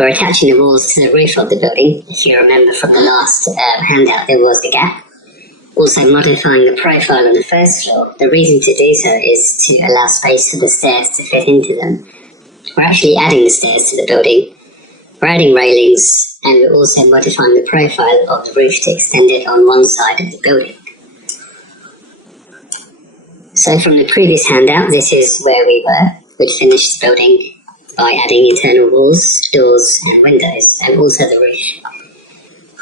we're attaching the walls to the roof of the building. If you remember from the last handout, there was the gap. Also modifying the profile on the first floor. The reason to do so is to allow space for the stairs to fit into them. We're actually adding the stairs to the building. We're adding railings, and we're also modifying the profile of the roof to extend it on one side of the building. So from the previous handout, this is where we were. We'd finished the building by adding internal walls, doors and windows, and also the roof.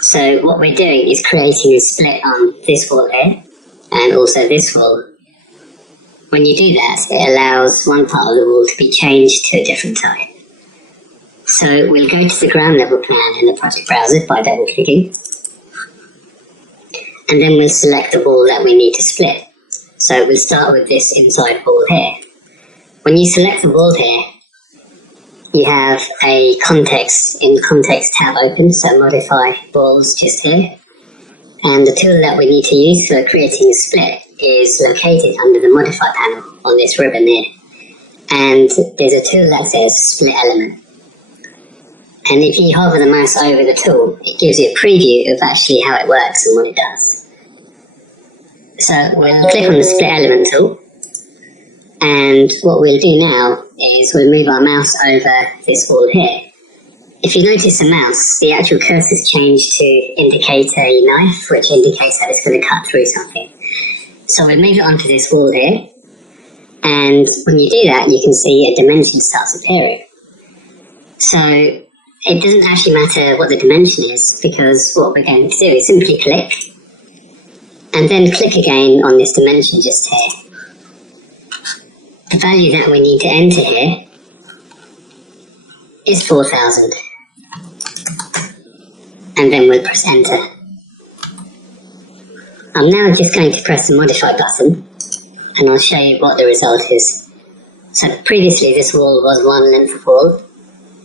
So what we're doing is creating a split on this wall here, and also this wall. When you do that, it allows one part of the wall to be changed to a different type. So we'll go to the ground level plan in the project browser by double clicking, and then we'll select the wall that we need to split. So we'll start with this inside wall here. When you select the wall here, you have a context tab open, so modify walls just here. And the tool that we need to use for creating a split is located under the modify panel on this ribbon here. And there's a tool that says split element. And if you hover the mouse over the tool, it gives you a preview of actually how it works and what it does. So we'll click on the split element tool, and what we'll do now is we'll move our mouse over this wall here. If you notice the mouse, the actual cursor's changed to indicate a knife, which indicates that it's going to cut through something. So we'll move it onto this wall here, and when you do that, you can see a dimension starts appearing. So it doesn't actually matter what the dimension is, because what we're going to do is simply click, and then click again on this dimension just here. The value that we need to enter here is 4,000. And then we'll press enter. I'm now just going to press the modify button, and I'll show you what the result is. So previously this wall was one length of wall,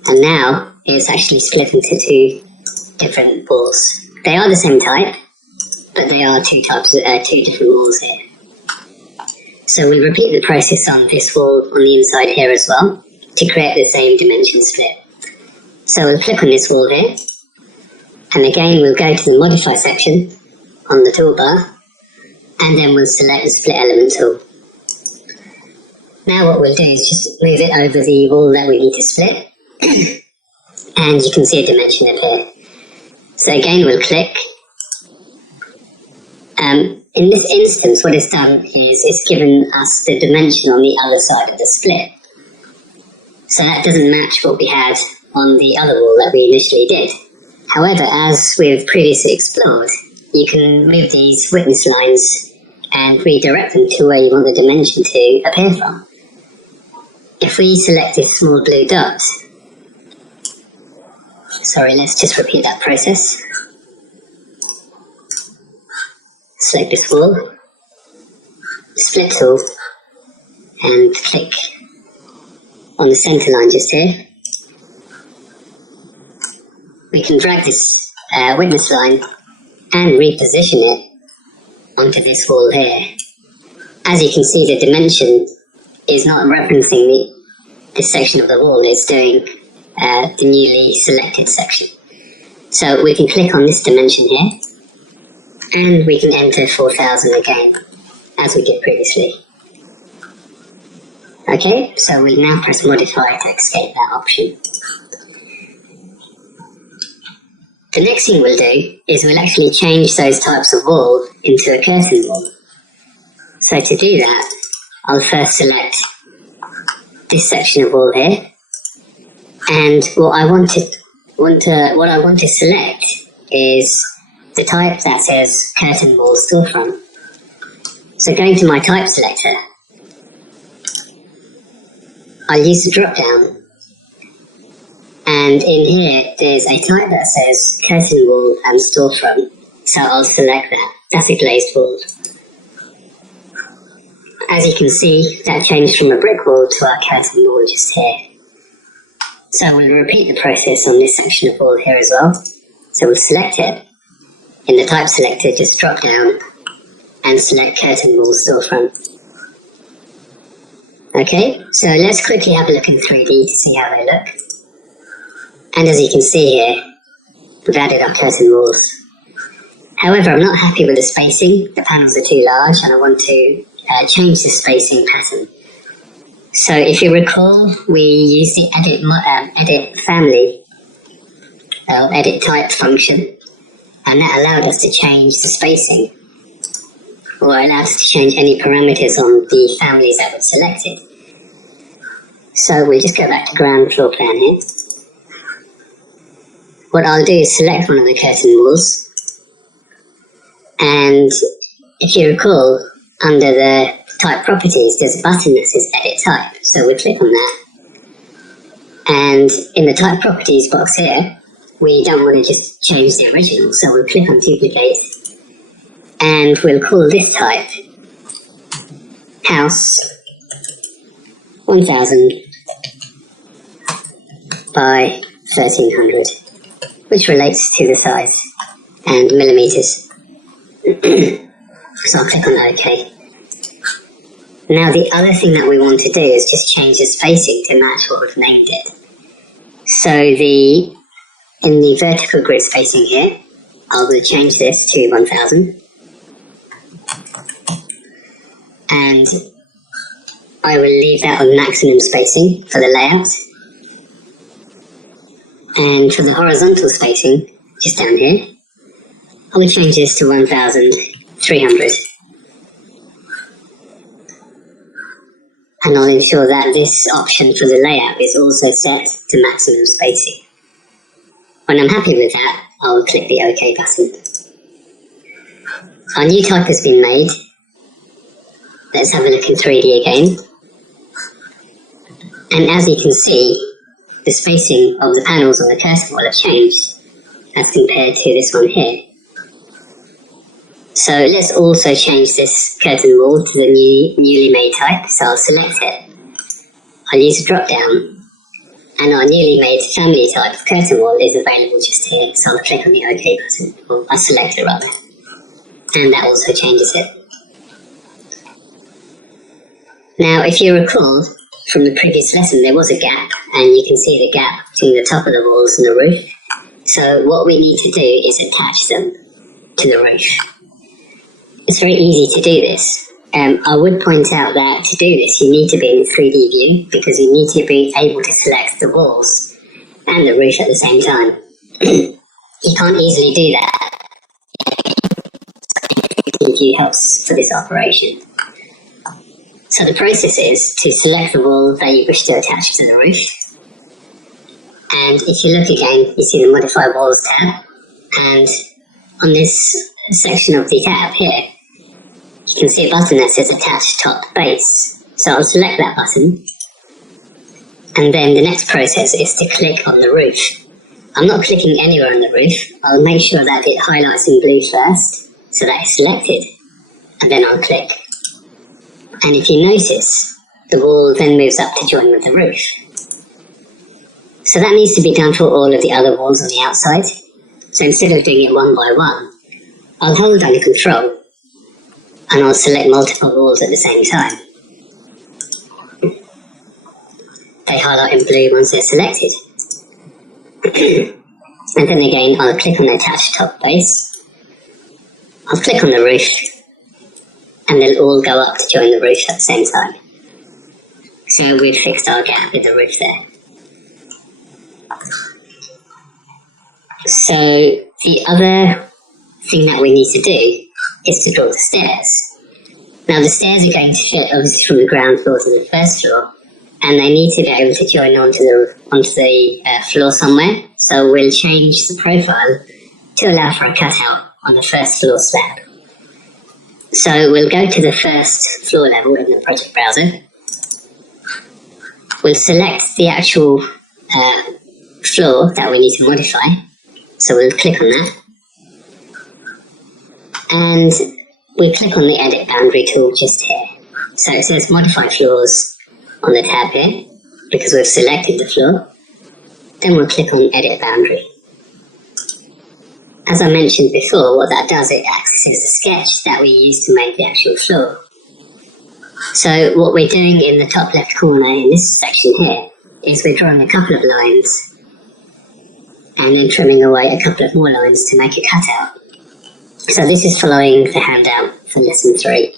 and now it's actually split into two different walls. They are the same type, but they are two different walls here. So we'll repeat the process on this wall on the inside here as well to create the same dimension split. So we'll click on this wall here, and again we'll go to the modify section on the toolbar, and then we'll select the split element tool. Now what we'll do is just move it over the wall that we need to split, and you can see a dimension appear. So again we'll click. In this instance, what it's done is it's given us the dimension on the other side of the split. So that doesn't match what we had on the other wall that we initially did. However, as we've previously explored, you can move these witness lines and redirect them to where you want the dimension to appear from. If we select this small blue dot, sorry, let's just repeat that process. Select this wall, split tool, and click on the center line just here. We can drag this witness line and reposition it onto this wall here. As you can see, the dimension is not referencing this section of the wall, it's doing the newly selected section. So we can click on this dimension here, and we can enter 4,000 again, as we did previously. Okay, so we now press modify to escape that option. The next thing we'll do is we'll actually change those types of wall into a curtain wall. So to do that, I'll first select this section of wall here, and what I want to select is the type that says curtain wall storefront. So going to my type selector, I'll use the drop down, and in here there's a type that says curtain wall and storefront, so I'll select that. That's a glazed wall. As you can see, that changed from a brick wall to our curtain wall just here. So we'll repeat the process on this section of wall here as well. So we'll select it. In the type selector, just drop down and select curtain wall storefront. Okay, so let's quickly have a look in 3D to see how they look. And as you can see here, we've added our curtain walls. However, I'm not happy with the spacing. The panels are too large and I want to change the spacing pattern. So if you recall, we used the edit family, edit type function, and that allowed us to change the spacing, or allowed us to change any parameters on the families that were selected. So we'll just go back to ground floor plan here. What I'll do is select one of the curtain walls, and if you recall, under the type properties there's a button that says edit type, so we'll click on that. And in the type properties box here, we don't want to just change the original, so we'll click on duplicate, and we'll call this type house 1000 by 1300, which relates to the size and millimeters. So I'll click on OK. Now the other thing that we want to do is just change the spacing to match what we've named it. So in the vertical grid spacing here, I will change this to 1000. And I will leave that on maximum spacing for the layout. And for the horizontal spacing, just down here, I will change this to 1300. And I'll ensure that this option for the layout is also set to maximum spacing. When I'm happy with that, I'll click the OK button. Our new type has been made. Let's have a look in 3D again. And as you can see, the spacing of the panels on the curtain wall have changed as compared to this one here. So let's also change this curtain wall to the newly made type. So I'll select it. I'll use a drop down, and our newly made family type curtain wall is available just here. So I'll click on the OK button, or I'll select it rather, and that also changes it. Now, if you recall from the previous lesson, there was a gap, and you can see the gap between the top of the walls and the roof. So what we need to do is attach them to the roof. It's very easy to do this. I would point out that to do this you need to be in 3D view, because you need to be able to select the walls and the roof at the same time. You can't easily do that. 3D view helps for this operation. So the process is to select the wall that you wish to attach to the roof. And if you look again, you see the Modify Walls tab. And on this section of the tab here, you can see a button that says Attach Top Base. So I'll select that button. And then the next process is to click on the roof. I'm not clicking anywhere on the roof. I'll make sure that it highlights in blue first, so that it's selected. And then I'll click. And if you notice, the wall then moves up to join with the roof. So that needs to be done for all of the other walls on the outside. So instead of doing it one by one, I'll hold down Control, and I'll select multiple walls at the same time. They highlight in blue once they're selected. And then again, I'll click on the Attach Top Base. I'll click on the roof, and they'll all go up to join the roof at the same time. So we've fixed our gap with the roof there. So the other thing that we need to do is to draw the stairs. Now the stairs are going to fit obviously from the ground floor to the first floor, and they need to be able to join onto the floor somewhere. So we'll change the profile to allow for a cutout on the first floor slab. So we'll go to the first floor level in the project browser. We'll select the actual floor that we need to modify. So we'll click on that. And we'll click on the Edit Boundary tool just here. So it says Modify Floors on the tab here, because we've selected the floor. Then we'll click on Edit Boundary. As I mentioned before, what that does, it accesses the sketch that we use to make the actual floor. So what we're doing in the top left corner in this section here is we're drawing a couple of lines and then trimming away a couple of more lines to make a cutout. So this is following the handout for lesson 3.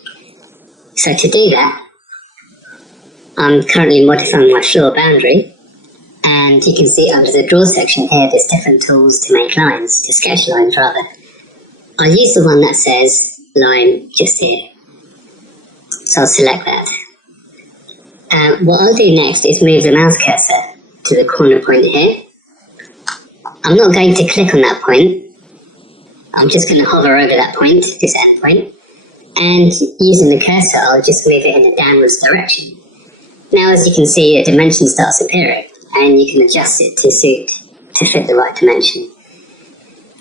So to do that, I'm currently modifying my floor boundary, and you can see under the draw section here there's different tools to make lines, to sketch lines rather. I'll use the one that says line just here. So I'll select that. What I'll do next is move the mouse cursor to the corner point here. I'm not going to click on that point. I'm just going to hover over that point, this end point, and using the cursor I'll just move it in a downwards direction. Now as you can see, a dimension starts appearing, and you can adjust it to fit the right dimension.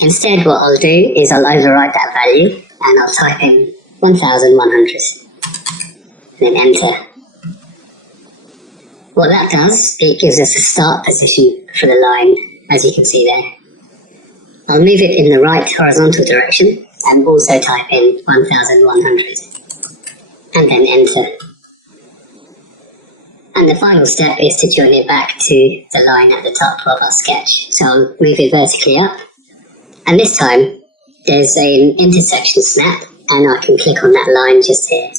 Instead what I'll do is I'll overwrite that value and I'll type in 1100 and then enter. What that does, it gives us a start position for the line, as you can see there. I'll move it in the right horizontal direction and also type in 1100 and then enter. And the final step is to join it back to the line at the top of our sketch. So I'll move it vertically up, and this time there's an intersection snap and I can click on that line just here.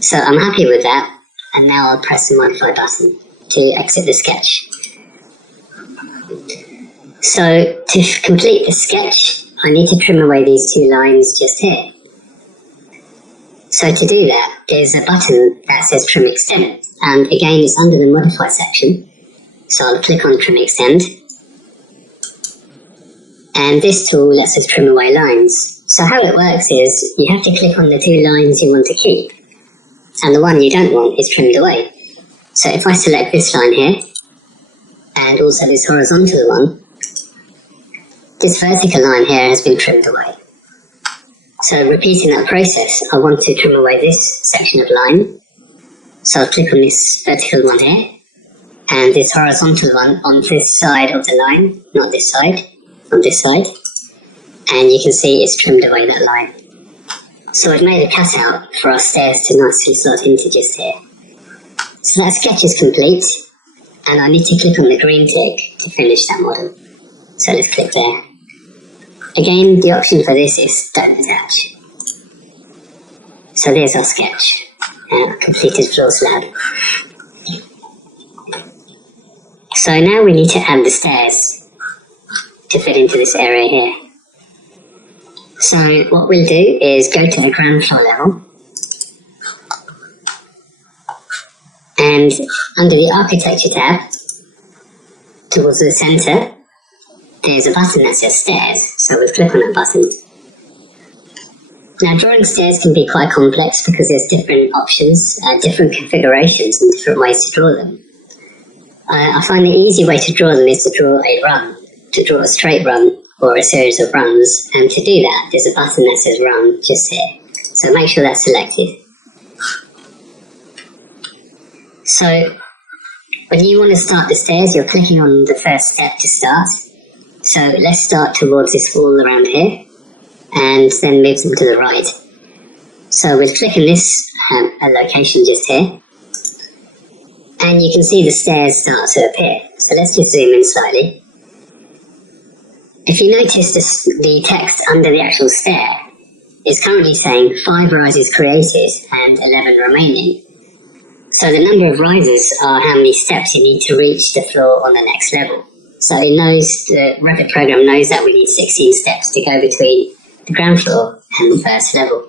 So I'm happy with that, and now I'll press the modify button to exit the sketch. So to complete the sketch, I need to trim away these 2 lines just here. So to do that, there's a button that says Trim Extend, and again it's under the Modify section. So I'll click on Trim Extend, and this tool lets us trim away lines. So how it works is, you have to click on the 2 lines you want to keep, and the one you don't want is trimmed away. So if I select this line here, and also this horizontal one, this vertical line here has been trimmed away. So repeating that process, I want to trim away this section of line. So I'll click on this vertical one here, and this horizontal one on this side of the line, not this side, on this side. And you can see it's trimmed away that line. So we've made a cutout for our stairs to nicely slot into just here. So that sketch is complete, and I need to click on the green tick to finish that model. So let's click there. Again, the option for this is don't attach. So there's our sketch, completed floor slab. So now we need to add the stairs to fit into this area here. So what we'll do is go to the ground floor level, and under the architecture tab, towards the centre, there's a button that says stairs, so we'll click on that button. Now drawing stairs can be quite complex because there's different options, different configurations and different ways to draw them. I find the easy way to draw them is to draw a run, to draw a straight run or a series of runs, and to do that there's a button that says run just here, so make sure that's selected. So when you want to start the stairs, you're clicking on the first step to start. So let's start towards this wall around here, and then move them to the right. So we'll click on this location just here, and you can see the stairs start to appear. So let's just zoom in slightly. If you notice the text under the actual stair is currently saying 5 rises created and 11 remaining. So the number of rises are how many steps you need to reach the floor on the next level. So it knows, the Revit program knows that we need 16 steps to go between the ground floor and the first level,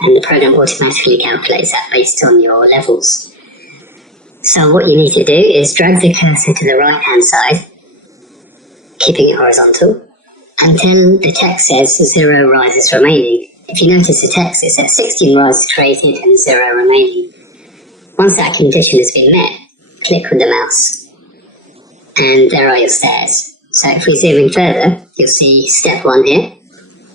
and the program automatically calculates that based on your levels. So what you need to do is drag the cursor to the right hand side, keeping it horizontal, until the text says 0 rises remaining. If you notice the text, it says 16 rises created and 0 remaining. Once that condition has been met, click with the mouse, and there are your stairs. So if we zoom in further, you'll see step 1 here,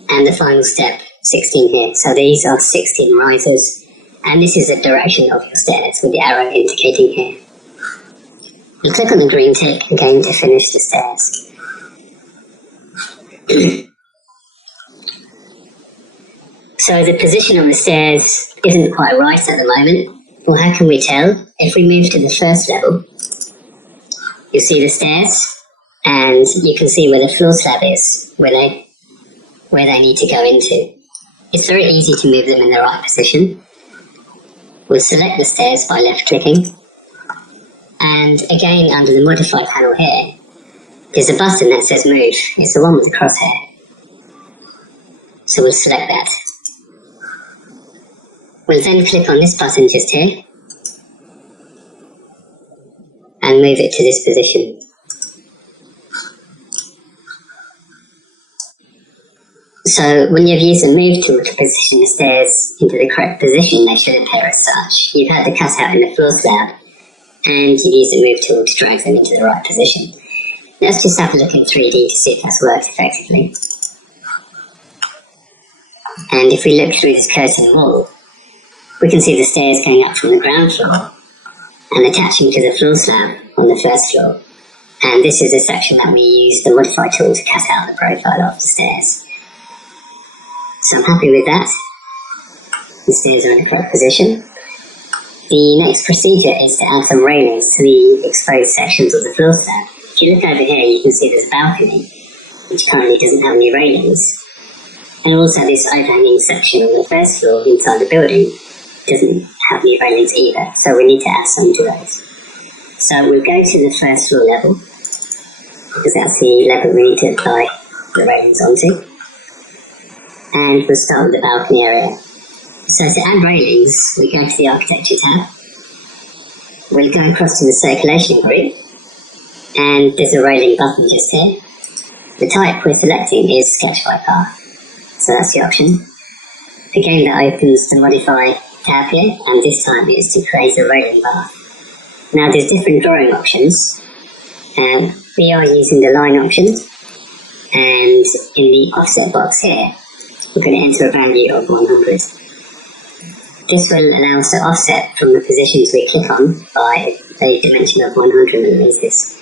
and the final step 16 here. So these are 16 rises, and this is the direction of your stairs with the arrow indicating here. You click on the green tick again to finish the stairs. So the position of the stairs isn't quite right at the moment. Well, how can we tell? If we move to the first level, you'll see the stairs, and you can see where the floor slab is, where they need to go into. It's very easy to move them in the right position. We'll select the stairs by left clicking, and again under the modify panel here, there's a button that says move. It's the one with the crosshair. So we'll select that. We'll then click on this button just here and move it to this position. So when you've used the move tool to position the stairs into the correct position, they should appear as such. You've had the cutout in the floor slab, and you've used the move tool to drag them into the right position. Let's just have a look in 3D to see if that's worked effectively. And if we look through this curtain wall, we can see the stairs going up from the ground floor and attaching to the floor slab on the first floor. And this is a section that we use the modify tool to cut out the profile of the stairs. So I'm happy with that. The stairs are in the correct position. The next procedure is to add some railings to the exposed sections of the floor slab. If you look over here, you can see there's a balcony, which currently doesn't have any railings. And also this overhanging section on the first floor inside the building doesn't have any railings either, so we need to add some to those. So we'll go to the first floor level, because that's the level we need to apply the railings onto. And we'll start with the balcony area. So to add railings, we go to the architecture tab. We'll go across to the circulation group, and there's a railing button just here. The type we're selecting is sketch by path, so that's the option. Again, that opens the modify tab here, and this time is to create a railing path. Now there's different drawing options, and we are using the line option, and in the offset box here, we're going to enter a value of 100. This will allow us to offset from the positions we click on by a dimension of 100 millimeters.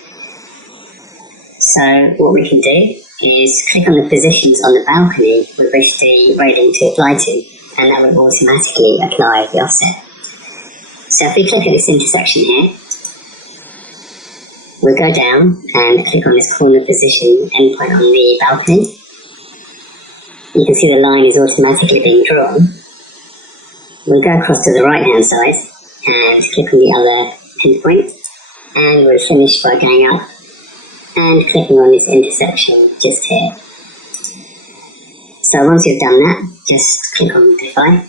So what we can do is click on the positions on the balcony we wish the railing to apply to, and that will automatically apply the offset. So if we click at this intersection here, we'll go down and click on this corner position endpoint on the balcony. You can see the line is automatically being drawn. We'll go across to the right hand side and click on the other endpoint, and we'll finish by going up and clicking on this intersection just here. So once you've done that, just click on modify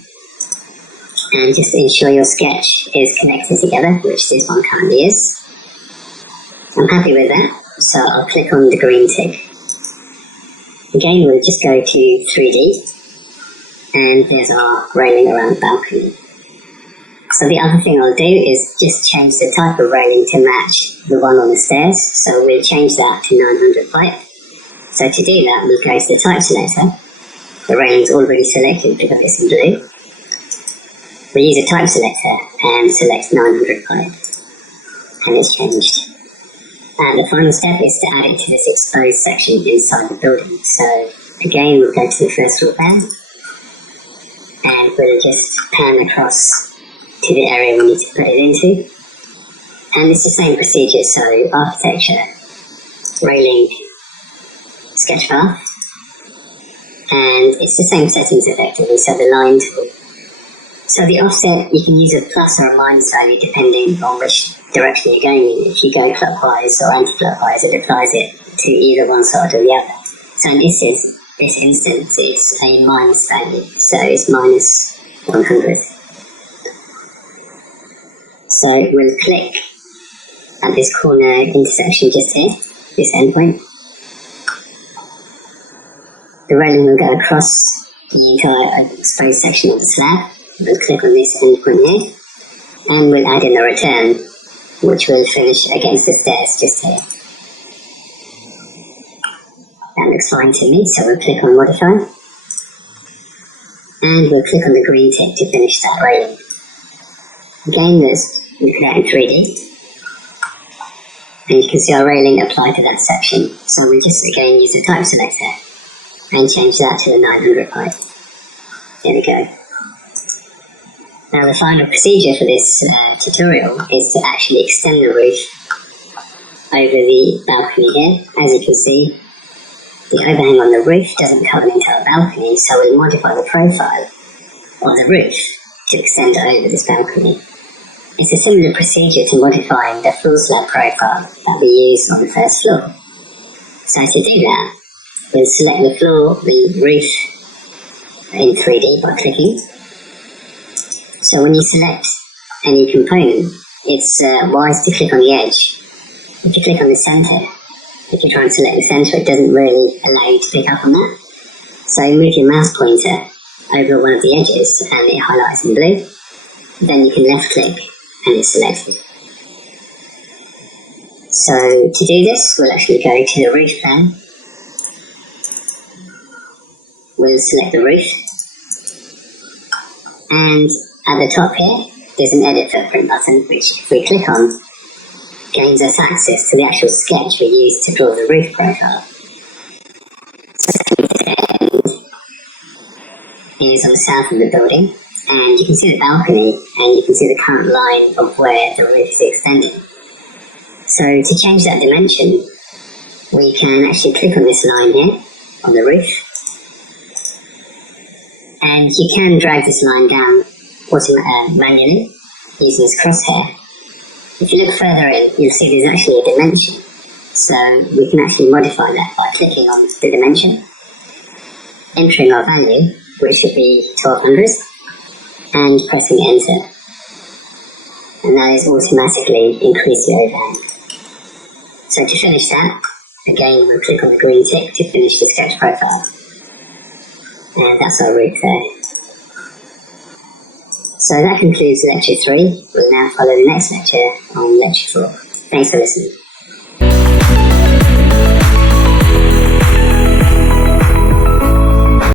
and just ensure your sketch is connected together, which this one currently is. I'm happy with that, so I'll click on the green tick. Again, we'll just go to 3D, and there's our railing around the balcony. So the other thing I'll do is just change the type of railing to match the one on the stairs, so we'll change that to 900 pipe. So to do that, we'll go to the type selector. The railing's already selected because it's in blue. We'll use a type selector and select 900 pipe, and it's changed. And the final step is to add it to this exposed section inside the building. So again, we'll go to the first floor pan, and we'll just pan across to the area we need to put it into. And it's the same procedure, so architecture, railing, sketch path, and it's the same settings effectively, so the line tool. So the offset, you can use a plus or a minus value depending on which direction you're going in. If you go clockwise or anti-clockwise, it applies it to either one side or the other. So in this instance, it's a minus value, so it's minus 100. So we'll click at this corner intersection just here, this endpoint. The railing will go across the entire exposed section of the slab. We'll click on this endpoint here, and we'll add in a return, which will finish against the stairs just here. That looks fine to me, so we'll click on modify, and we'll click on the green tick to finish that railing. Again, we put that in 3D, and you can see our railing applied to that section. So we'll just again use the type selector and change that to the 900 pipe. There we go. Now the final procedure for this tutorial is to actually extend the roof over the balcony here. As you can see, the overhang on the roof doesn't cover the entire balcony, so we'll modify the profile of the roof to extend over this balcony. It's a similar procedure to modifying the floor slab profile that we use on the first floor. So to do that, we'll select the floor, the roof in 3D by clicking. So when you select any component, it's wise to click on the edge. If you click on the center, if you try and select the center, it doesn't really allow you to pick up on that. So move your mouse pointer over one of the edges and it highlights in blue. Then you can left click and it's selected. So to do this, we'll actually go to the roof plan. We'll select the roof. And at the top here, there's an edit footprint button, which if we click on, gains us access to the actual sketch we used to draw the roof profile. Is on the south of the building, and you can see the balcony and you can see the current line of where the roof is extending. So to change that dimension, we can actually click on this line here on the roof, and you can drag this line down manually using this crosshair. If you look further in, you'll see there's actually a dimension, so we can actually modify that by clicking on the dimension, entering our value, which should be 1200, and pressing enter. And that is automatically increase the overhang. So to finish that, again we'll click on the green tick to finish the sketch profile. And that's our roof there. So that concludes lecture 3. We'll now follow the next lecture on lecture 4. Thanks for listening.